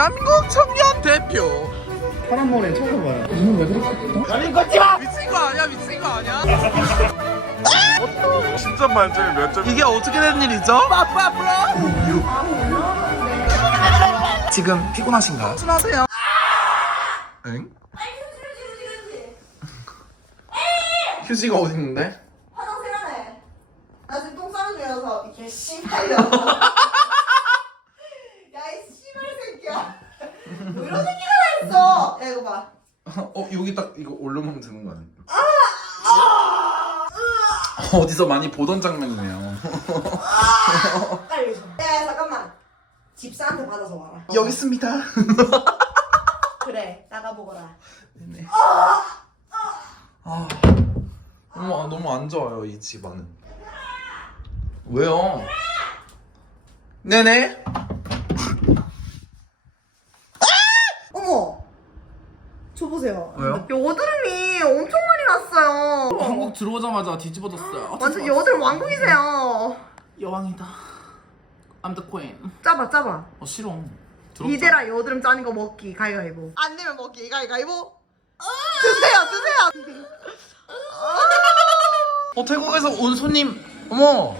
대한민국 청년 대표 파란 머리는 처음 봐요. 눈은 왜 그렇게 아니 걷지 마 미친 거 아니야 미친 거 아니야 진짜 만점에 몇 점? 이게 어떻게 된 일이죠? 지금 피곤하신가요? 순하세요 응? 휴지가 어디 있는데? 화장실 안에 나 지금 똥 싸는 중이라서 이게 씨발이야 야이 씨발 새끼야 뭐 이런 새끼가 다 있어 야 이거 봐 어 여기 딱 이거 올려놓으면 되는 거 아니에요? 어디서 많이 보던 장면이네요. 빨리. 좀. 야 잠깐만. 집사한테 받아서 와라. 여기 있습니다. 그래 나가보거라. 아! 너무, 너무 안 좋아요 이 집안은. 왜요? 네네 어머 저 보세요. 왜요? 여드름이 엄청 많이 났어요. 한국 들어오자마자 뒤집어졌어요. 완전 여드름 왕국이세요. 여왕이다. I'm the queen. 짜봐 짜봐. 어 싫어. 이제라 여드름 짜는 거 먹기 가위가위보. 안 되면 먹기 가위가위보. 드세요 드세요. 어 태국에서 온 손님 어머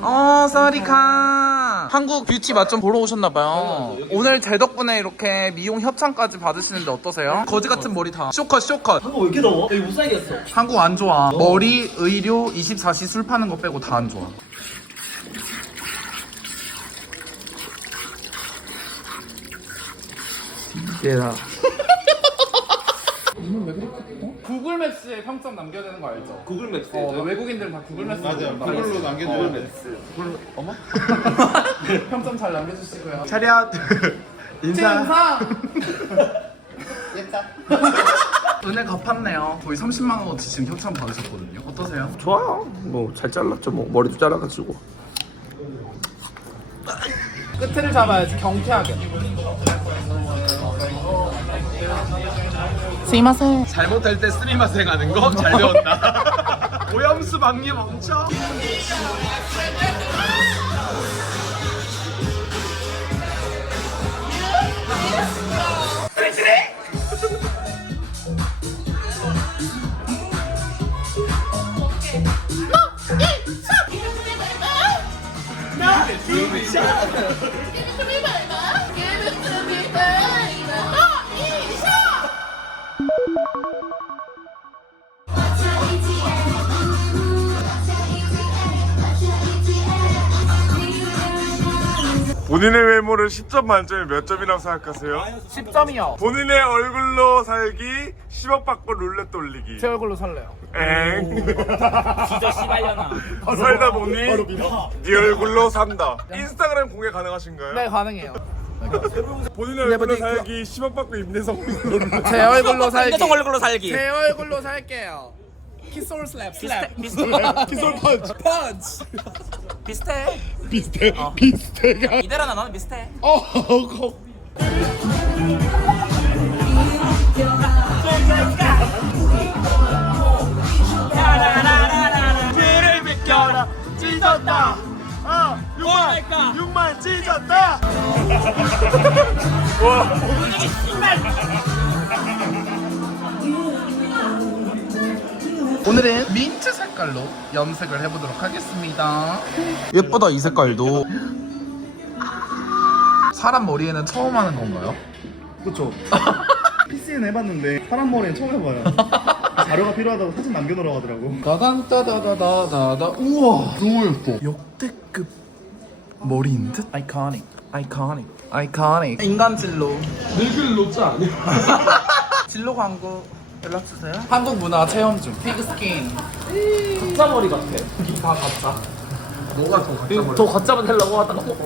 어 사리카 한국 뷰티 맛 좀 보러 오셨나봐요 오늘 제 덕분에 이렇게 미용 협찬까지 받으시는데 어떠세요? 거지 같은 머리 다 쇼컷 쇼컷 한국 왜 이렇게 더워? 여기 못 살겠어. 한국 안 좋아 머리, 의료, 24시 술 파는 거 빼고 다 안 좋아 얘라 구글 맵스에 평점 남겨야 되는 거 알죠? 구글 맵스. 어, 외국인들은 다 구글 맵스 맞아요. 구글로 남겨주면 맵스. 구글 어머? 평점 잘 남겨주시고요. 차렷 인사. 은혜 갚았네요. 거의 30만 원어치 지금 협찬 받으셨거든요. 어떠세요? 좋아요. 뭐 잘 잘랐죠. 뭐 머리도 잘라가지고. 끝을 잡아야지 경쾌하게. 스미마세. 잘못할 때 스미마세 가는 거 잘 배웠다. 오염수 방류 멈춰. 본인의 외모를 10점 만점에 몇 점이라고 생각하세요? 10점이요. 본인의 얼굴로 살기 10억 받고 룰렛 돌리기 제 얼굴로 살래요. 엥 진짜 씨발려나. 살다 보니 네 얼굴로 산다 인스타그램 공개 가능하신가요? 네 가능해요. 본인의 얼굴로 살기 10억 받고 임대성 룰렛 제 얼굴로 살기. 인대성 얼굴로 살기. 제 얼굴로 살게요. 키솔 슬랩 슬랩. 비슷해. 기솔 펀치 펀치. 비슷해. 비슷해 비슷해가 이대로나 너는 비슷해. 어 거. 찢었다. 아, 6만, 6만 찢었다. 오늘은 민트 색깔로 염색을 해보도록 하겠습니다. 예쁘다 이 색깔도. 사람 머리에는 처음 하는 건가요? 그렇죠. PC는 해봤는데 파란 머리는 처음 해봐요. 자료가 필요하다고 사진 남겨놓으라고 하더라고. 따단 따다다다다다 우와 너무 예뻐 역대급 머리인 듯? 아이코닉 아이코닉 아이코닉 인간 진로 늙은 로짜 아니야? 진로 광고 연락 주세요. 한국 문화 체험 중. 피그스킨. 가짜 머리 같아. 다 가짜. 뭐가 더 가짜 더 가짜만 하려고 하다가 어?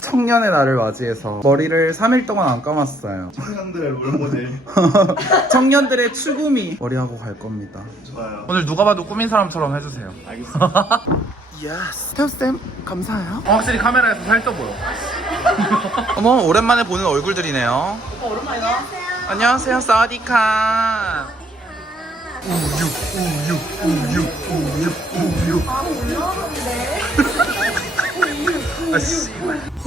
청년의 날을 맞이해서 머리를 3일 동안 안 감았어요. 청년들의 롤모델. 청년들의 추구미. 머리하고 갈 겁니다. 좋아요. 오늘 누가 봐도 꾸민 사람처럼 해주세요. 알겠습니다. 예스 태우쌤 감사해요. 어, 확실히 카메라에서 살쪄 보여. 어머 오랜만에 보는 얼굴들이네요. 오랜만이다 안녕하세요 사디카 우유 우유 우유 우유 우유 아 올라오는데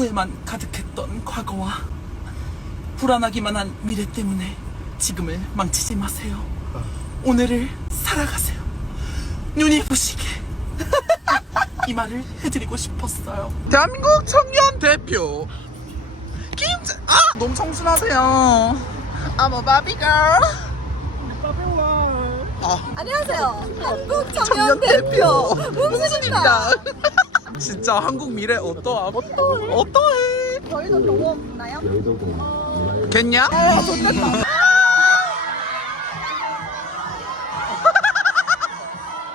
공포에만 가득했던 과거와 불안하기만 한 미래 때문에 지금을 망치지 마세요. 오늘을 살아가세요. 눈이 부시게. 이 말을 해드리고 싶었어요. 대한민국 청년 대표 김 아, 너무 청순하세요. I'm a Barbie girl. 안녕하세요. 한국 청년, 대표 문수입니다. 진짜 한국 미래 어떠함? 어떠해? 어떠해? 저희도 경험 없나요? 겠냐?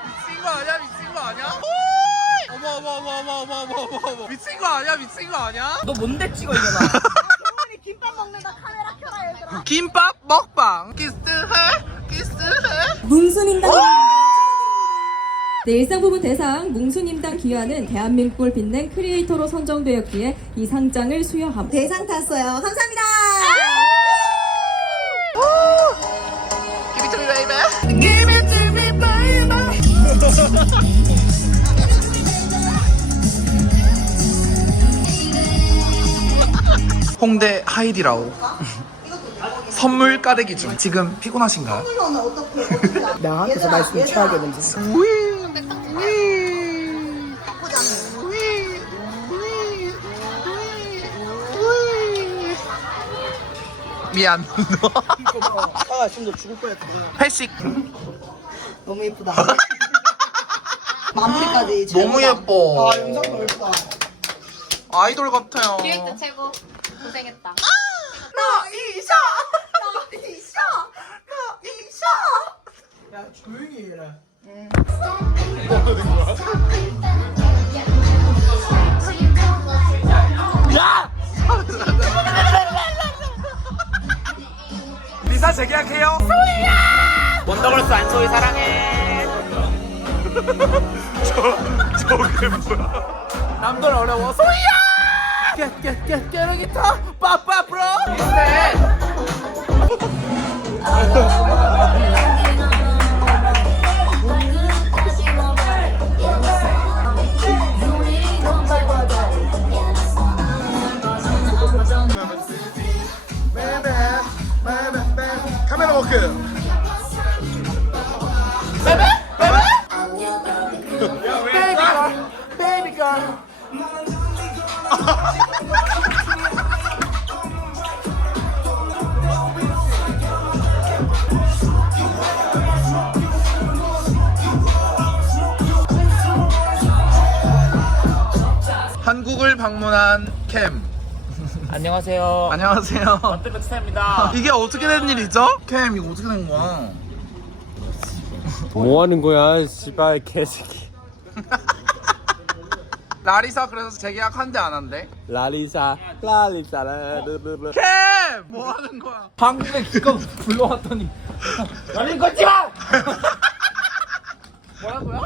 미친 거 아니야? 미친 거 아니야? 오이! 어머 어머 어머 어머 어머 어머 어머 어머 미친 거 아니야? 미친 거 아니야? 너 뭔데 찍어 이거나? 우리 김밥 먹는다 얘들아. 김밥 먹방 키스해? 키스해? 뭉순임당입니다. 네, 일상 부분 대상 뭉순임당 기화는 대한민국을 빛낸 크리에이터로 선정되었기에 이 상장을 수여함. 대상 탔어요. 감사합니다. Give it to me baby Give it to me, baby. 홍대 하이디라오 선물 까대기 중. 지금 피곤하신가요? 이거는 어떻게 어떻게 안- 나한테서 얘들아, 말씀 얘들아. 취하게 않는 미안. 아 지금 너 죽을 뻔했다. 회식. 너무 예쁘다. 마무리까지 너무 예뻐. 아 영상 더 예쁘다. 아이돌 같아요. 기획자 최고. 고생했다. 나나나 이샤 야 조용히 해라. 리사 재계약해요. 원더걸스 안소희 사랑해. 저게 뭐야? 남들 어려워. 소희야! 깨깨깨 깨는 기타? 빠빠 브로 카메라 워크. 베베 베베 베이비 걸 베이비 한국을 방문한 캠 안녕하세요. 안녕하세요 뜨뜻 스타입니다. 이게 어떻게 된 일이죠? 캠 이거 어떻게 된 거야? 뭐 하는 거야, 씨발 개새끼. 라리사 그래서 재계약 한대 안 한대? 라리사, 라리사, 라르르르. 캠! 뭐 하는 거야? 한국에 기껏 불러왔더니 열린 거지 마. 뭐라고요?